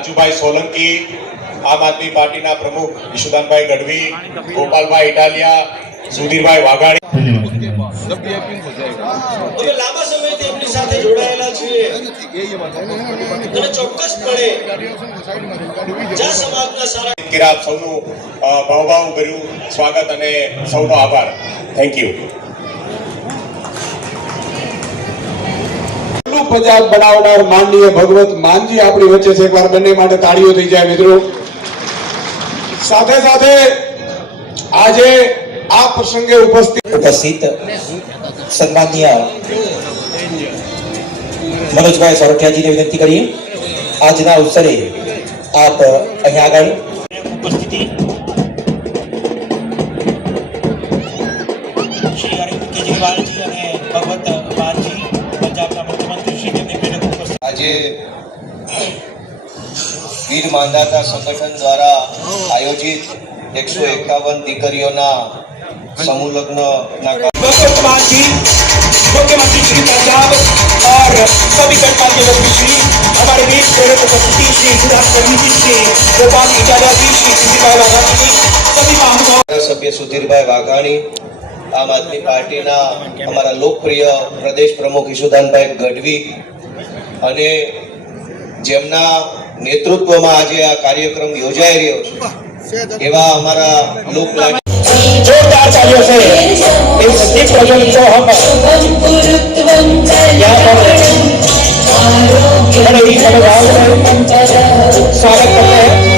રાજુભાઈ સોલંકી, આમ આદમી પાર્ટીના પ્રમુખ ઈશુદાનભાઈ ગઢવી, ગોપાલભાઈ ઇટાલિયા, સુધીરભાઈ વાઘાણી. અમે લાંબા સમયથી એમની સાથે જોડાયેલા છીએ અને ચોક્કસપણે જ્યાં સમાજના સારા સૌનું ભાવભાવ ભર્યું સ્વાગત અને સૌનો આભાર. Thank you. પંજાબ બનાવનાર માનનીય ભગવત માનજી આપણી વચ્ચે છે. એકવાર બંને માટે તાળીઓ થઈ જાય મિત્રો. સાથે સાથે આજે આ પ્રસંગે ઉપસ્થિત સન્માનીય મનોજભાઈ સોરઠિયાજીને વિનંતી કરીએ આજના અવસરે આપ અહીં આગળ ઉપસ્થિતિ શ્રી અરવિંદ કેજરીવાલજી અને ભગવત માનજી પંજાબના મુખ્યમંત્રી શ્રી તેમને બેઠક ઉપસ્થિત. આજે વીર માંધાતા સંગઠન દ્વારા આયોજિત 151 દીકરીઓના समूह लग्न मुख्यमंत्री श्री पंजाब और सभी गणमान्य व्यक्ति श्री हमारे बीच प्रेरक उपस्थिति श्री सुधाकर जी श्री गोपाल इटालिया जी श्री सुधीरभाई वाघाणी सभी महानुभाव सभ्य सुधीरभाई वाघाणी आम आदमी पार्टी ना हमारा लोकप्रिय प्रदेश प्रमुख ईशुदानभाई गढ़वी અને જેમના નેતૃત્વમાં આજે આ કાર્યક્રમ યોજાઈ રહ્યો છે એવા हमारा लोक जोरदार तालियों से इस दीप प्रज्वलन को हम यहाँ पर बड़े ही स्वागत करते हैं.